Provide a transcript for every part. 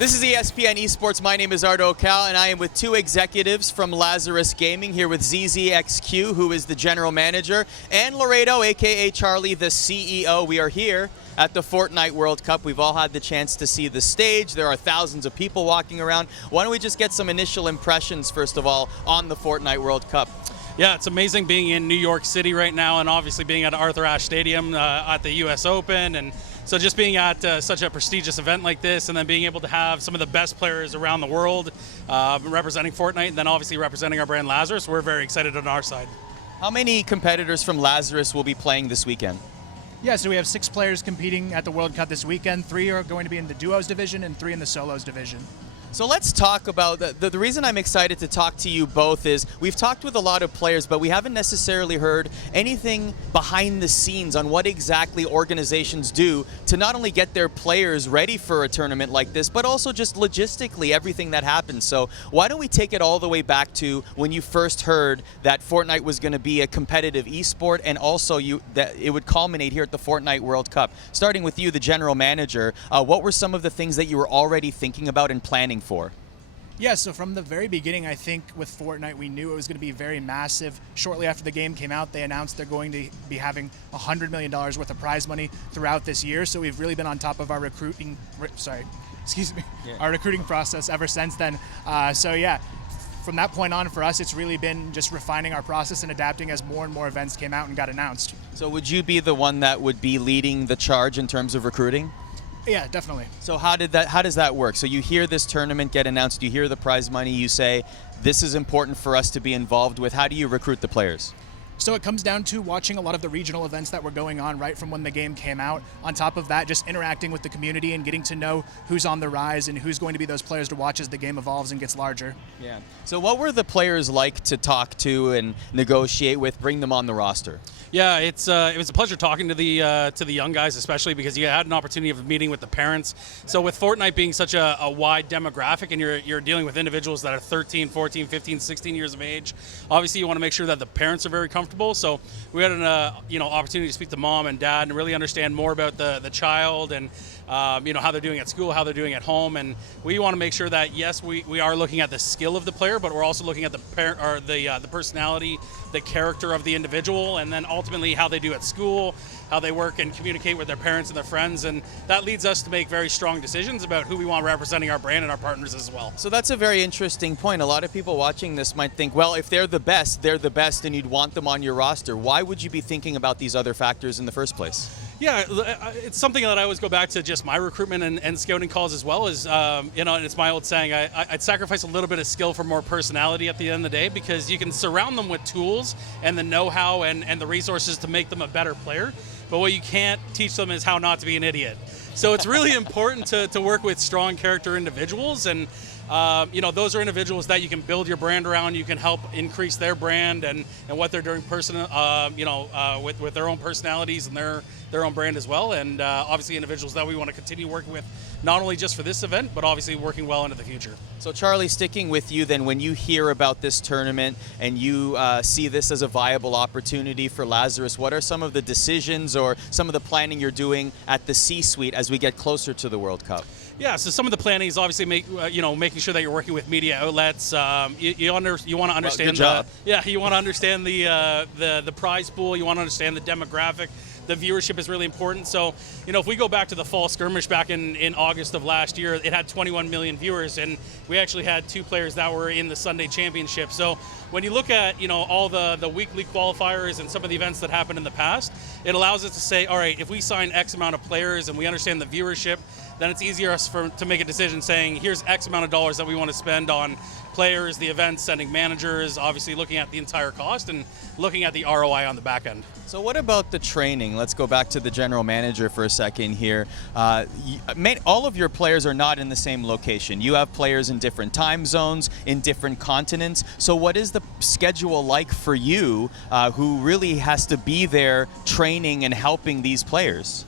This is ESPN Esports. My name is Ardo Cal, and I am with two executives from Lazarus Gaming, here with ZZXQ, who is the general manager, and Laredo, aka Charlie, the CEO. We are here at the Fortnite World Cup. We've all had the chance to see the stage. There are thousands of people walking around. Why don't we just get some initial impressions, first of all, on the Fortnite World Cup? Yeah, it's amazing being in New York City right now, and obviously being at Arthur Ashe Stadium at the US Open, and so just being at such a prestigious event like this, and then being able to have some of the best players around the world representing Fortnite, and then obviously representing our brand Lazarus, we're very excited on our side. How many competitors from Lazarus will be playing this weekend? Yeah, so we have 6 players competing at the World Cup this weekend. 3 are going to be in the duos division and 3 in the solos division. So let's talk about, the reason I'm excited to talk to you both is we've talked with a lot of players, but we haven't necessarily heard anything behind the scenes on what exactly organizations do to not only get their players ready for a tournament like this, but also just logistically everything that happens. So why don't we take it all the way back to when you first heard that Fortnite was going to be a competitive esport, and also that it would culminate here at the Fortnite World Cup. Starting with you, the general manager, what were some of the things that you were already thinking about and planning for? Yeah, so from the very beginning, I think with Fortnite, we knew it was going to be very massive. Shortly after the game came out, they announced they're going to be having $100 million worth of prize money throughout this year. So we've really been on top of our recruiting process ever since then. So yeah, from that point on, for us, it's really been just refining our process and adapting as more and more events came out and got announced. So would you be the one that would be leading the charge in terms of recruiting? Yeah, definitely. So how does that work? So you hear this tournament get announced, you hear the prize money, you say, this is important for us to be involved with. How do you recruit the players? So it comes down to watching a lot of the regional events that were going on right from when the game came out. On top of that, just interacting with the community and getting to know who's on the rise and who's going to be those players to watch as the game evolves and gets larger. Yeah. So what were the players like to talk to and negotiate with, bring them on the roster? Yeah, it was a pleasure talking to the young guys, especially because you had an opportunity of meeting with the parents. So with Fortnite being such a wide demographic, and you're dealing with individuals that are 13, 14, 15, 16 years of age, obviously you want to make sure that the parents are very comfortable. So we had an opportunity to speak to mom and dad and really understand more about the child and how they're doing at school, how they're doing at home, and we want to make sure that yes, we are looking at the skill of the player, but we're also looking at the personality, the character of the individual, and then ultimately how they do at school, how they work and communicate with their parents and their friends, and that leads us to make very strong decisions about who we want representing our brand and our partners as well. So that's a very interesting point. A lot of people watching this might think, well, if they're the best, and you'd want them on your roster. Why would you be thinking about these other factors in the first place? Yeah, it's something that I always go back to just my recruitment and scouting calls as well as, and it's my old saying, I'd sacrifice a little bit of skill for more personality at the end of the day, because you can surround them with tools and the know-how and the resources to make them a better player, but what you can't teach them is how not to be an idiot. So it's really important to work with strong character individuals, and those are individuals that you can build your brand around. You can help increase their brand and what they're doing with their own personalities and their own brand as well. And obviously individuals that we want to continue working with, not only just for this event, but obviously working well into the future. So Charlie, sticking with you then, when you hear about this tournament and you see this as a viable opportunity for Lazarus, what are some of the decisions or some of the planning you're doing at the C-suite as we get closer to the World Cup? Yeah, so some of the planning is obviously making sure that you're working with media outlets. You want to understand you want to understand the prize pool. You want to understand the demographic. The viewership is really important. So, if we go back to the fall skirmish back in August of last year, it had 21 million viewers, and we actually had 2 players that were in the Sunday championship. So when you look at, all the weekly qualifiers and some of the events that happened in the past, it allows us to say, all right, if we sign X amount of players and we understand the viewership, then it's easier to make a decision saying, here's X amount of dollars that we want to spend on players, the events, sending managers, obviously looking at the entire cost and looking at the ROI on the back end. So what about the training? Let's go back to the general manager for a second here. All of your players are not in the same location. You have players in different time zones, in different continents. So what is the schedule like for you, who really has to be there training and helping these players?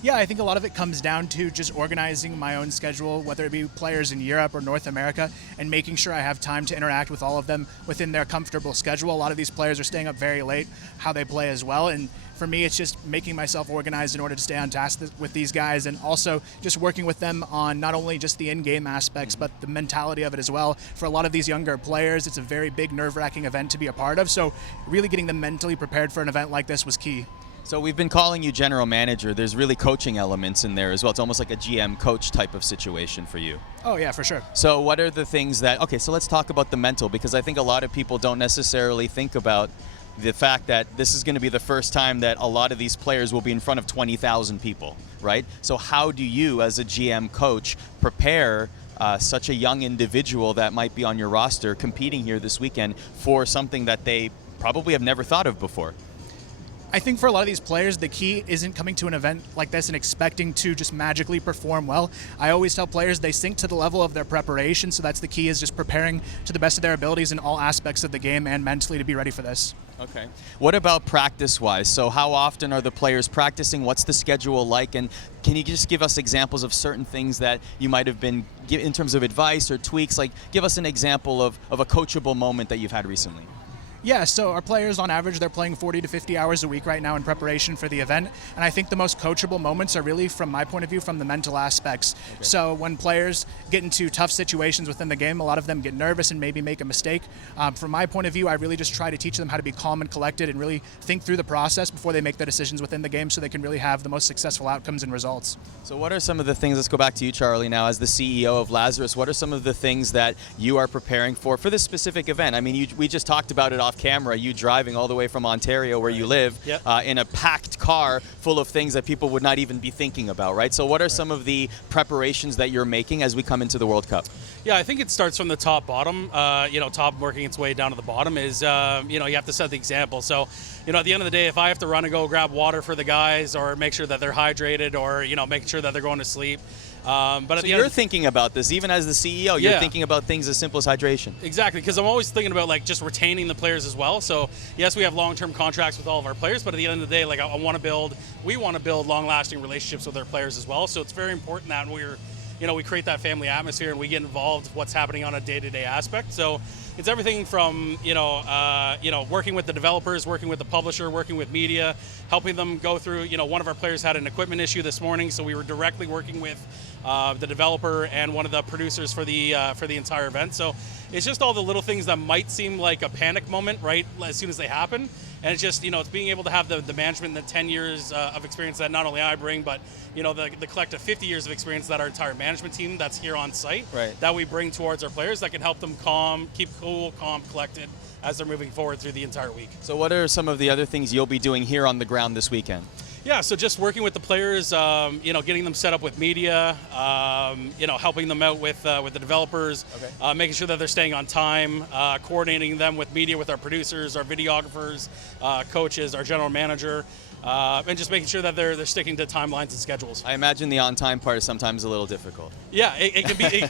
Yeah, I think a lot of it comes down to just organizing my own schedule, whether it be players in Europe or North America, and making sure I have time to interact with all of them within their comfortable schedule. A lot of these players are staying up very late, how they play as well, and for me, it's just making myself organized in order to stay on task with these guys, and also just working with them on not only just the in-game aspects, but the mentality of it as well. For a lot of these younger players, it's a very big, nerve-wracking event to be a part of, so really getting them mentally prepared for an event like this was key. So we've been calling you general manager. There's really coaching elements in there as well. It's almost like a GM coach type of situation for you. Oh yeah, for sure. So what are the things that, okay, so let's talk about the mental, because I think a lot of people don't necessarily think about the fact that this is going to be the first time that a lot of these players will be in front of 20,000 people, right? So how do you, as a GM coach, prepare such a young individual that might be on your roster competing here this weekend for something that they probably have never thought of before? I think for a lot of these players, the key isn't coming to an event like this and expecting to just magically perform well. I always tell players they sink to the level of their preparation, so that's the key, is just preparing to the best of their abilities in all aspects of the game and mentally to be ready for this. Okay. What about practice-wise? So how often are the players practicing? What's the schedule like? And can you just give us examples of certain things that you might have been, in terms of advice or tweaks? Like, give us an example of a coachable moment that you've had recently. Yeah, so our players on average, they're playing 40 to 50 hours a week right now in preparation for the event. And I think the most coachable moments are really, from my point of view, from the mental aspects. Okay. So when players get into tough situations within the game, a lot of them get nervous and maybe make a mistake. From my point of view, I really just try to teach them how to be calm and collected and really think through the process before they make their decisions within the game, so they can really have the most successful outcomes and results. So what are some of the things, let's go back to you, Charlie, now as the CEO of Lazarus, what are some of the things that you are preparing for this specific event? I mean, we just talked about it off camera, you driving all the way from Ontario where you live, yep, in a packed car full of things that people would not even be thinking about, right? So what are some of the preparations that you're making as we come into the World Cup? Yeah, I think it starts from the top bottom, top working its way down to the bottom is, you have to set the example. So, at the end of the day, if I have to run and go grab water for the guys or make sure that they're hydrated or, making sure that they're going to sleep. But at so you're thinking about this, even as the CEO, you're thinking about things as simple as hydration. Exactly, because I'm always thinking about just retaining the players as well. So yes, we have long-term contracts with all of our players, but at the end of the day, we want to build long-lasting relationships with our players as well. So it's very important that we create that family atmosphere and we get involved with what's happening on a day-to-day aspect. So it's everything from working with the developers, working with the publisher, working with media, helping them go through. One of our players had an equipment issue this morning, so we were directly working with the developer and one of the producers for the entire event. So it's just all the little things that might seem like a panic moment right as soon as they happen. And it's just, it's being able to have the management and the 10 years of experience that not only I bring, but, the collective 50 years of experience that our entire management team that's here on site, right, that we bring towards our players that can help them keep cool, calm, collected as they're moving forward through the entire week. So what are some of the other things you'll be doing here on the ground this weekend? Yeah, so just working with the players, getting them set up with media, helping them out with the developers, okay, making sure that they're staying on time, coordinating them with media, with our producers, our videographers, coaches, our general manager, and just making sure that they're sticking to timelines and schedules. I imagine the on-time part is sometimes a little difficult. Yeah, it can be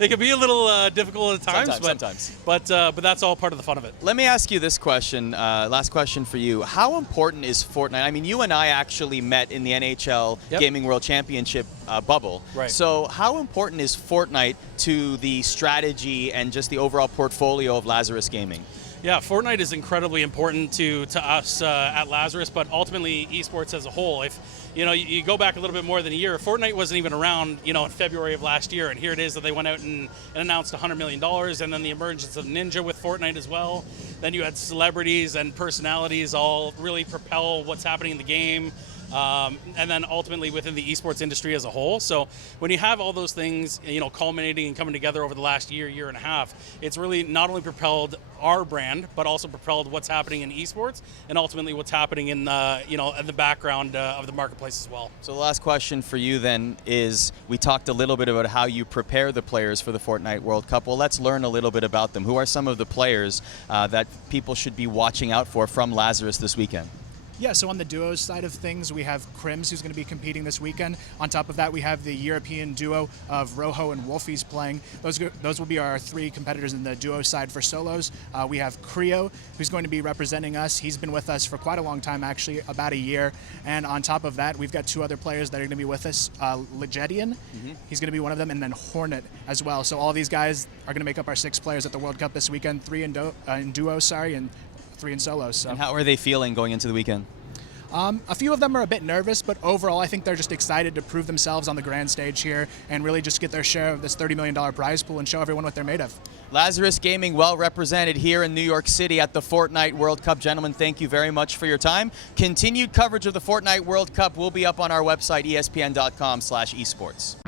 it can be a little difficult at times, sometimes. But that's all part of the fun of it. Let me ask you this question, last question for you. How important is Fortnite? I mean, you and I actually met in the NHL Gaming World Championship bubble. Right. So how important is Fortnite to the strategy and just the overall portfolio of Lazarus Gaming? Yeah, Fortnite is incredibly important to us at Lazarus, but ultimately esports as a whole. If you go back a little bit more than a year, Fortnite wasn't even around, in February of last year, and here it is that they went out and announced $100 million, and then the emergence of Ninja with Fortnite as well. Then you had celebrities and personalities all really propel what's happening in the game. And then ultimately within the esports industry as a whole. So when you have all those things, culminating and coming together over the last year and a half, it's really not only propelled our brand, but also propelled what's happening in esports and ultimately what's happening in the background of the marketplace as well. So the last question for you then is, we talked a little bit about how you prepare the players for the Fortnite World Cup. Well, let's learn a little bit about them. Who are some of the players that people should be watching out for from Lazarus this weekend? Yeah, so on the duos side of things, we have Crims, who's going to be competing this weekend. On top of that, we have the European duo of Rojo and Wolfies playing. Those will be our three competitors in the duo side for solos. We have Creo, who's going to be representing us. He's been with us for quite a long time, actually, about a year. And on top of that, we've got two other players that are going to be with us. Legedian, he's going to be one of them, and then Hornet as well. So all these guys are going to make up our 6 players at the World Cup this weekend, 3 in duo, and 3 in solos. So. And how are they feeling going into the weekend? A few of them are a bit nervous, but overall I think they're just excited to prove themselves on the grand stage here and really just get their share of this $30 million prize pool and show everyone what they're made of. Lazarus Gaming well represented here in New York City at the Fortnite World Cup. Gentlemen, thank you very much for your time. Continued coverage of the Fortnite World Cup will be up on our website, espn.com/esports.